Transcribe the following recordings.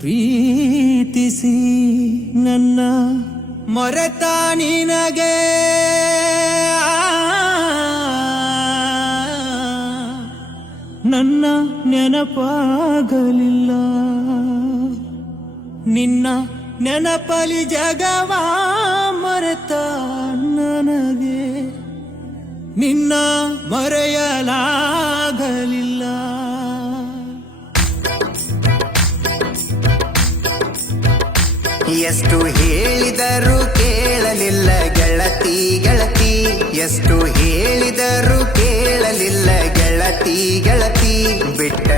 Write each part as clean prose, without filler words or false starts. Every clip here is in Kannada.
ಪ್ರೀತಿಸಿ ನನ್ನ ಮರೆತ ನಿನಗೆ ನನ್ನ ನೆನಪಾಗಲಿಲ್ಲ. ನಿನ್ನ ನೆನಪಲಿ ಜಗವ ಮರೆತ ನನಗೆ ನಿನ್ನ ಮರೆಯಲಾಗಲಿಲ್ಲ. ಎಷ್ಟು ಹೇಳಿದರೂ ಕೇಳಲಿಲ್ಲ ಗೆಳತಿ ಗೆಳತಿ, ಎಷ್ಟು ಹೇಳಿದರೂ ಕೇಳಲಿಲ್ಲ ಗೆಳತಿ ಗೆಳತಿ. ಬಿಟ್ಟ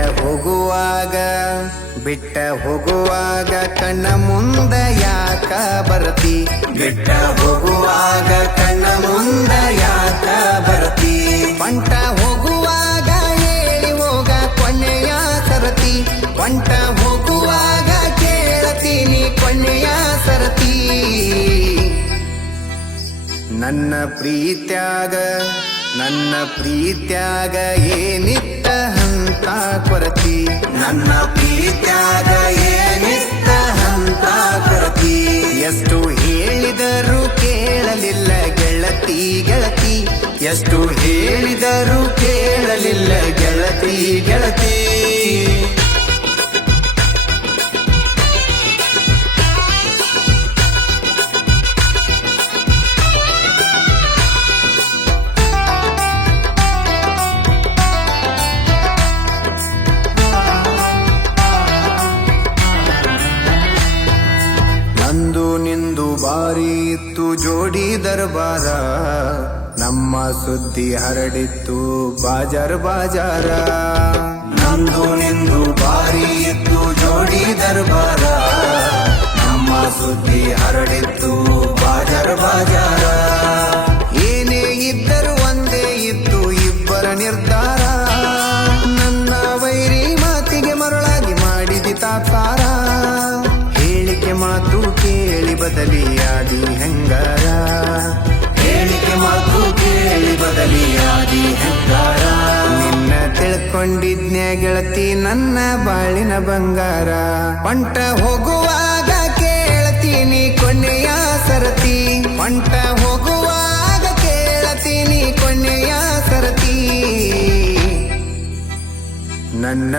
ಹೋಗುವಾಗ ಕಣ್ಣ ಮುಂದ ಯಾಕ ಬರ್ತಿ, ಬಿಟ್ಟ ಹೋಗುವಾಗ ಕಣ್ಣ ಮುಂದ ಯಾಕ ಬರ್ತಿ. ಪಂಟ ಹೋಗುವಾಗ ಹೇಳಿ ಹೋಗ ಕೊನೆಯ ಸರತಿ, ಪಂಟ ಹೋಗುವಾಗ ಕೇಳತೀನಿ ಕೊನೆಯ ಸರತಿ. ನನ್ನ ಪ್ರೀತ್ಯಾಗ ಏನಿತ್ತ ಹಂತ ಕೊರತಿ, ನನ್ನ ಪ್ರೀತ್ಯಾಗ ಏನಿತ್ತ ಹಂತ ಕೊರತಿ. ಎಷ್ಟು ಹೇಳಿದರೂ ಕೇಳಲಿಲ್ಲ ಗೆಳತಿ ಗೆಳತಿ, ಎಷ್ಟು ಹೇಳಿದರೂ ಕೇಳಲಿಲ್ಲ ಗೆಳತಿ ಗೆಳತಿ. ನಂದು ನಿಂದು ಬಾರಿ ಇತ್ತು ಜೋಡಿ ದರ್ಬಾರ, ನಮ್ಮ ಸುದ್ದಿ ಹರಡಿತ್ತು ಬಾಜಾರ ಬಾಜಾರ. ನಂದು ನಿಂದು ಬಾರಿ ಇತ್ತು ಜೋಡಿ ದರ್ಬಾರ, ನಮ್ಮ ಸುದ್ದಿ ಹರಡಿತ್ತು ಬಾಜಾರ ಬಾಜಾರ. ಏನೇ ಇದ್ದರೂ ಒಂದೇ ಇತ್ತು ಇಬ್ಬರ ನಿರ್ಧಾರ, ನನ್ನ ವೈರಿ ಮಾತಿಗೆ ಮರಳಾಗಿ ಮಾಡಿದಿ ತಾತ್ಸಾರ. ಹೇಳಿಕೆ ಮಾತು ಕೇಳಿ ಬದಲಿಯಾದಿ ಹೆಂಗಾರ, ಹೇಳಿಕೆ ಮಾತು ಕೇಳಿ ಬದಲಿಯಾದಿ ಹೆಂಗಾರ. ನಿನ್ನ ತಿಳ್ಕೊಂಡಿದ್ನ್ಯ ಗೆಳತಿ ನನ್ನ ಬಾಳಿನ ಬಂಗಾರ. ಪಂಟ ಹೋಗುವಾಗ ಕೇಳ್ತೀನಿ ಕೊನೆಯ ಸರತಿ, ಪಂಟ ಹೋಗುವಾಗ ಕೇಳ್ತೀನಿ ಕೊನೆಯ ಸರತಿ. ನನ್ನ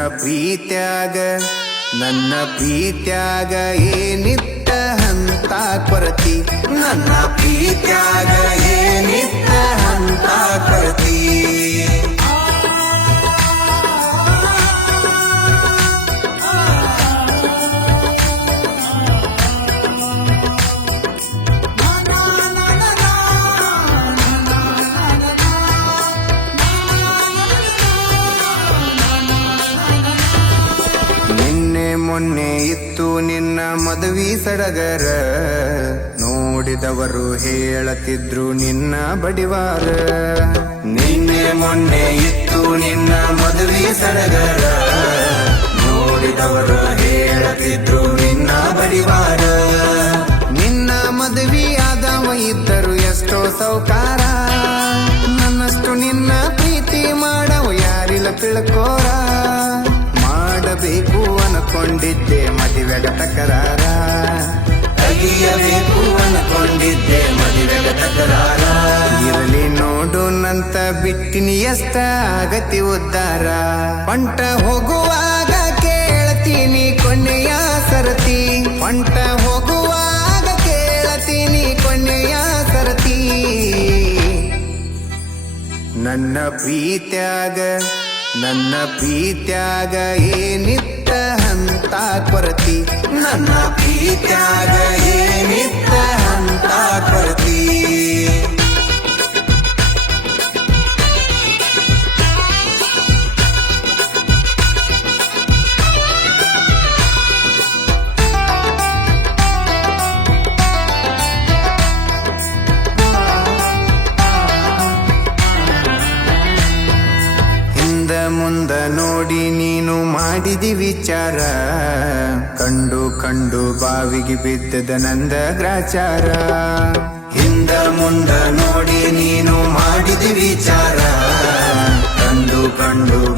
ಪ್ರೀತ್ಯಾಗ ಏನಿತ್ತ ಹಂತ ಕೊರತಿ, ನನ್ನ ಪ್ರೀತ್ಯಾಗ ಏನಿತ್ತ ಹಂತ ಕೊರತಿ. ಮೊನ್ನೆ ಇತ್ತು ನಿನ್ನ ಮದುವೆ ಸಡಗರ, ನೋಡಿದವರು ಹೇಳತಿದ್ರು ನಿನ್ನ ಬಡಿವಾರ. ನಿನ್ನೆ ಮೊನ್ನೆ ಇತ್ತು ನಿನ್ನ ಮದುವೆ ಸಡಗರ, ನೋಡಿದವರು ಹೇಳತಿದ್ರು ನಿನ್ನ ಬಡಿವಾರ. ನಿನ್ನ ಮದುವೆ ಆದವ ಇದ್ದರು ಎಷ್ಟೋ ಸೌಕಾರ, ನನ್ನಷ್ಟು ನಿನ್ನ ಪ್ರೀತಿ ಮಾಡವ ಯಾರಿಲ್ಲ ತಿಳ್ಕೋರ. ಮಾಡಬೇಕು ಅನ್ಕೊಂಡಿದ್ದೆ ಮದುವೆಗ ತಕರಾರ, ತೆಗಿಯಬೇಕು ಅನ್ಕೊಂಡಿದ್ದೆ ಮದುವೆಗ ತಕರಾರ. ಇರಲಿ ನೋಡು ನಂತ ಬಿಟ್ಟಿನಿ ಎಷ್ಟ ಆಗತಿ ಉದ್ಧಾರ. ಪಂಟ ಹೋಗುವಾಗ ಕೇಳ್ತೀನಿ ಕೊನೆಯ ಸರತಿ, ಪಂಟ ಹೋಗುವಾಗ ಕೇಳ್ತೀನಿ ಕೊನೆಯ ಸರತಿ. ನನ್ನ ಪ್ರೀತ್ಯಾಗ ಏನಿತ್ತ ಹಂತ ಕೊರತಿ, ನನ್ನ ಪ್ರೀತ್ಯಾಗ ಏನಿತ್ತ ಹಂತ ಕೊರತಿ. ಮುಂದ ನೋಡಿ ನೀನು ಮಾಡಿದಿ ವಿಚಾರ, ಕಂಡು ಬಾವಿಗೆ ಬಿದ್ದದ ನಂದ ಗ್ರಾಚಾರ. ಹಿಂದ ಮುಂದ ನೋಡಿ ನೀನು ಮಾಡಿದಿ ವಿಚಾರ, ಕಂಡು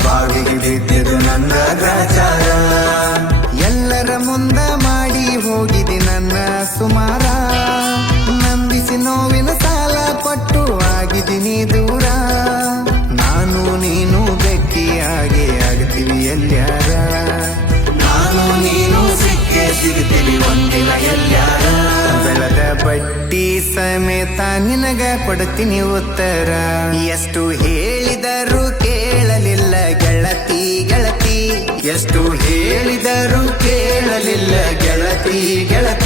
ಬಾವಿಗೆ ಬಿದ್ದದ ನಂದ ಗ್ರಾಚಾರ. ಎಲ್ಲರ ಮುಂದ ಹೋಗ್ತೀನಿ ದೂರ ನಾನು ನೀನು ಬೆಕ್ಕಿಯಾಗೆ ಆಗ್ತೀವಿ ಎಲ್ಲ್ಯಾರ ನಾನು ನೀನು ಸಿಕ್ಕೇ ಸಿಗ್ತೀವಿ ಒಂದಿನ ಎಲ್ಲ್ಯಾರ ಬೆಳದ ಬಡ್ಡಿ ಸಮೇತ ನಿನಗ ಕೊಡ್ತೀನಿ ಉತ್ತರ ಎಷ್ಟು ಹೇಳಿದರೂ ಕೇಳಲಿಲ್ಲ ಗೆಳತಿ ಗೆಳತಿ ಎಷ್ಟು ಹೇಳಿದರೂ ಕೇಳಲಿಲ್ಲ ಗೆಳತಿ ಗೆಳತಿ